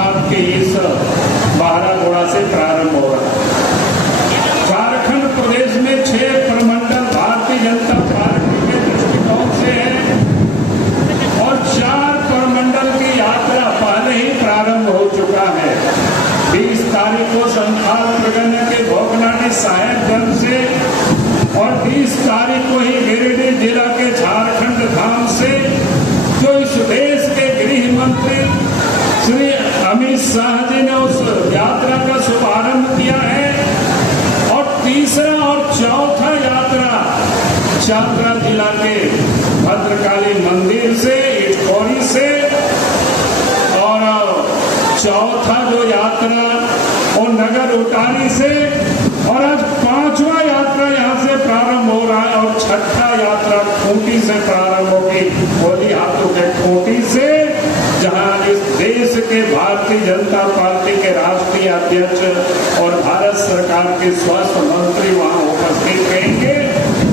आपके इस बारागोड़ा से प्रारंभ हो रहा है। झारखंड प्रदेश में 6 प्रमंडल भारतीय जनता पार्टी के दृष्टिकोण से है और 4 प्रमंडल की यात्रा पहले ही प्रारंभ हो चुका है। 20 तारीख को संथाल प्रगण्य के भोगनानी साहेबगंज से और 30 तारीख को ही गिरिडीह जिला के झारखंड धाम से जो इस देश के गृह मंत्री श्री अमित शाह जी ने उस यात्रा का शुभारंभ किया है। और तीसरा और चौथा यात्रा चतरा जिला के भद्रकाली मंदिर से, इटखोरी से, और चौथा जो यात्रा वो नगर उटारी से, और आज 5वां यात्रा यहाँ से प्रारंभ हो रहा है और 6ठा यात्रा खूंटी से प्रारंभ होगी। होली हाथों के खूंटी से, जहाँ इस देश के भारतीय जनता पार्टी के राष्ट्रीय अध्यक्ष और भारत सरकार के स्वास्थ्य मंत्री वहाँ उपस्थित रहेंगे।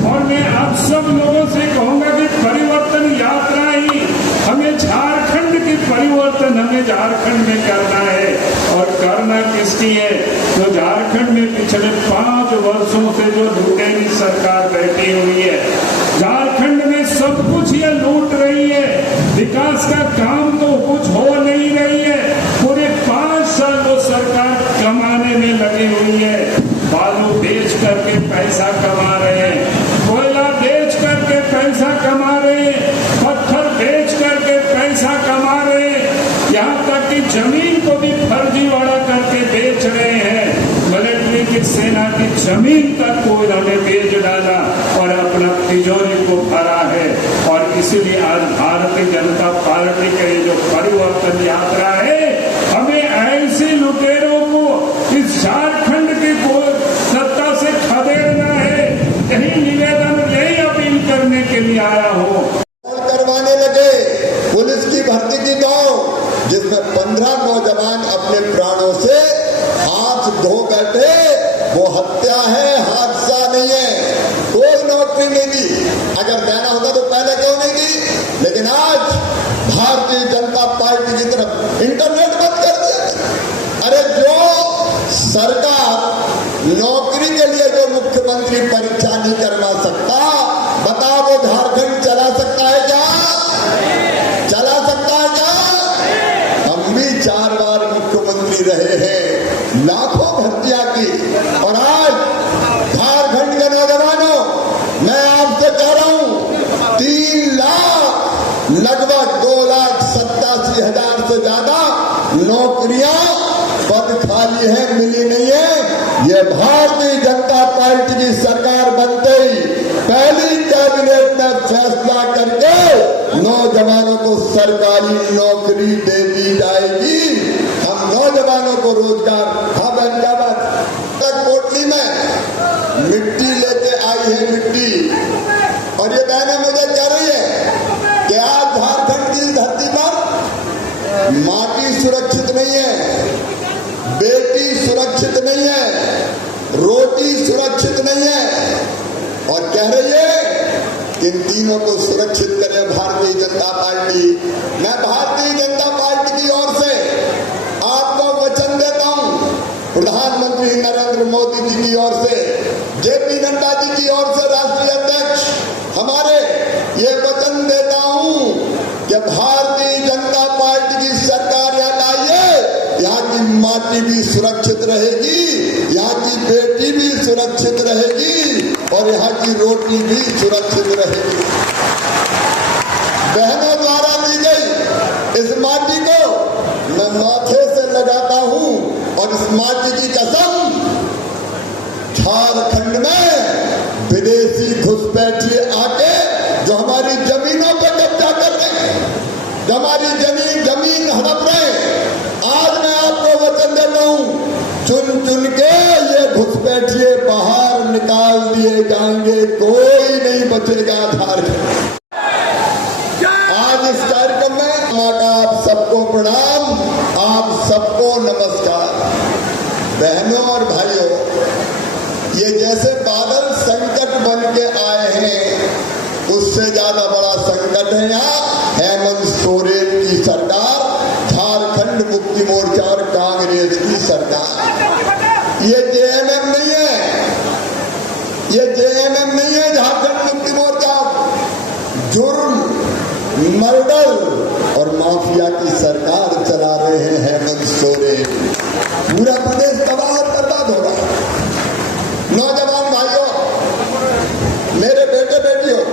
और मैं आप सब लोगों से कहूँगा कि परिवर्तन यात्रा ही हमें झारखंड की परिवर्तन हमें झारखंड में करना है। और करना किसकी है? तो झारखंड में पिछले 5 वर्षों से जो लुटेरी सरकार बैठी हुई है, झारखंड में सब कुछ ये लूट रही है, विकास का काम तो कुछ हो नहीं रही है। पूरे 5 साल वो सरकार कमाने में लगी हुई है। बालू बेच करके पैसा कमा रहे हैं, कोयला बेच करके पैसा कमा रहे हैं, पत्थर बेच करके पैसा कमा रहे हैं, यहाँ तक कि जमीन को भी फर्जीवाड़ा करके बेच रहे हैं। मिलिट्री की सेना की जमीन तक को इन्होंने बेच डाला और अपना तिजोरी को भरा है। और इसीलिए आज भारतीय जनता पार्टी का ये जो परिवर्तन यात्रा है, हमें ऐसे लुटेरों को इस झारखंड की सत्ता से खदेड़ना है। यही निवेदन, यही अपील करने के लिए आया हूँ। करवाने लगे पुलिस की भर्ती की दौड़, जिसमें 15 नौजवान अपने प्राणों से हाथ धो बैठे। वो हत्या है, हादसा नहीं है। कोई नौकरी नहीं दी। अगर देना होता तो पहले क्यों नहीं दी? लेकिन आज भारतीय जनता पार्टी की तरफ इंटरनेट बंद कर दिया। अरे जो सरकार नौकरी के लिए जो मुख्यमंत्री परीक्षा नहीं करवा सकता, बताओ वो झारखंड चला सकता है क्या? चला सकता है क्या? हम भी 4 बार मुख्यमंत्री रहे हैं, लाखों भर्तियां की। और आज झारखंड के नौजवानों, मैं आपसे कह रहा हूं, 3 लाख लगभग 2,87,000 से ज्यादा नौकरियां पद खाली है, मिली नहीं है। ये भारतीय जनता पार्टी की सरकार बनते ही पहली कैबिनेट में फैसला करके नौजवानों को सरकारी नौकरी दे दी जाएगी। हम नौजवानों को रोजगार। हाँ बहन, क्या बात? तक कोटली में मिट्टी लेके आई है, मिट्टी। और ये बहनें मुझे कह रही है कि आज झारखंड की धरती पर माटी सुरक्षित नहीं है, बेटी सुरक्षित नहीं है, रोटी सुरक्षित नहीं है। और कह रही है कि इन तीनों को सुरक्षित करे भारतीय जनता पार्टी। मैं भारतीय जनता पार्टी की ओर से आपको वचन देता हूं, प्रधानमंत्री नरेंद्र मोदी जी की ओर से, जेपी नड्डा जी की ओर से, राष्ट्रीय अध्यक्ष हमारे, ये वचन देता हूं कि भारतीय जनता पार्टी की सरकार यहाँ लाइए, यहाँ की माटी भी सुरक्षित रहेगी, यहाँ की बेटी भी सुरक्षित रहेगी और यहाँ की रोटी भी सुरक्षित रहेगी। बहनों द्वारा ली गई इस माटी को मैं माथे से लगाता हूं और इस माटी की कसम, झारखंड में विदेशी घुसपैठिए आके जो हमारी जमीनों पर कब्जा कर रहे हैं, जो हमारी जमीन हड़प रहे हैं, आज मैं आपको वचन देता हूं, चुन चुन के ये घुसपैठिए बाहर निकाल दिए जाएंगे, कोई नहीं बचेगा झारखंड। आज इस कार्यक्रम में माता आप सबको प्रणाम, आप सबको नमस्कार। बहनों और भाइयों, ये जैसे बादल संकट बन के आए हैं, उससे ज्यादा बड़ा संकट है यहाँ हेमंत सोरेन की सरकार झारखंड मुक्ति मोर्चा और कांग्रेस की सरकार। ये जेएमएम नहीं है, ये जेएमएम नहीं है झारखंड मुक्ति मोर्चा। जुर्म, मर्डर और माफिया की सरकार चला रहे हैं हेमंत सोरेन। पूरा प्रदेश तबाह और बर्बाद होगा। नौजवान भाइयों, मेरे बेटे बेटियों,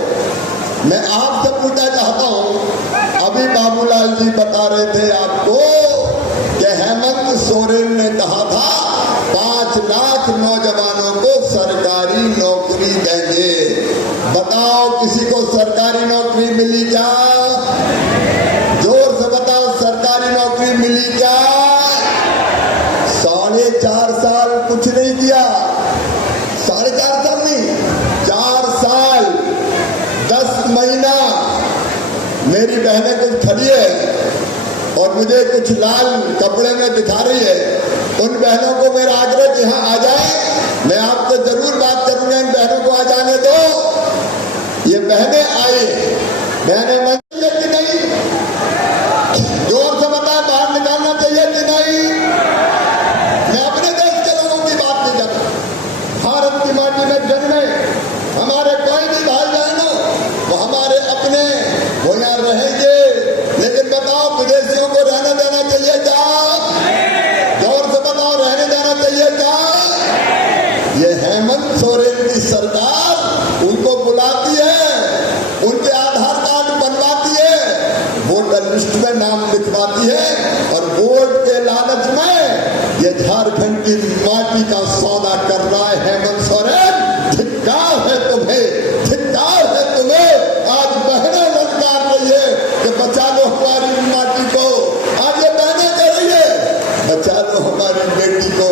मैं आपसे पूछना चाहता हूं, अभी बाबूलाल जी बता रहे थे आपको कि हेमंत सोरेन ने कहा था 5 लाख नौजवानों को सरकारी नौकरी देंगे। बताओ किसी को सरकारी नौकरी मिली क्या? जोर से बताओ, सरकारी नौकरी मिली क्या? 4.5 साल कुछ नहीं किया। 4.5 साल नहीं, 4 साल 10 महीना। मेरी बहनें कुछ खड़ी है और मुझे कुछ लाल कपड़े में दिखा रही है। उन बहनों को मेरा आग्रह कि यहाँ आ जाए। मैं आपको जरूर बात करूंगा, इन बहनों को आ जाने दो। ये बहनें आई, बहनें मंदिर कि नहीं? जोर से बताए, बाहर निकालना चाहिए कि नहीं? मैं अपने देश के लोगों की बात नहीं कर रहा। भारत की माटी में जन्मे हमारे कोई भी भाई बहन हो, वो हमारे अपने, वो यहाँ रहेंगे। लेकिन बताओ, विदेशियों को रहने देना चाहिए क्या? जोर से बताओ, रहने देना चाहिए क्या? ये हेमंत सोरेन की सरकार उनको बुलाती है, उनके आधार कार्ड बनवाती है, वोटर लिस्ट में नाम लिखवाती है और वोट के लालच में ये झारखंड की माटी का सौदा कर रहा है हेमंत सोरेन। धिक्कार है तुम्हें, धिक्कार है तुम्हें। आज बहनें ललकार रही है कि बचा लो हमारी माटी को। आज ये बहनें कह रही है बचा लो हमारी बेटी को।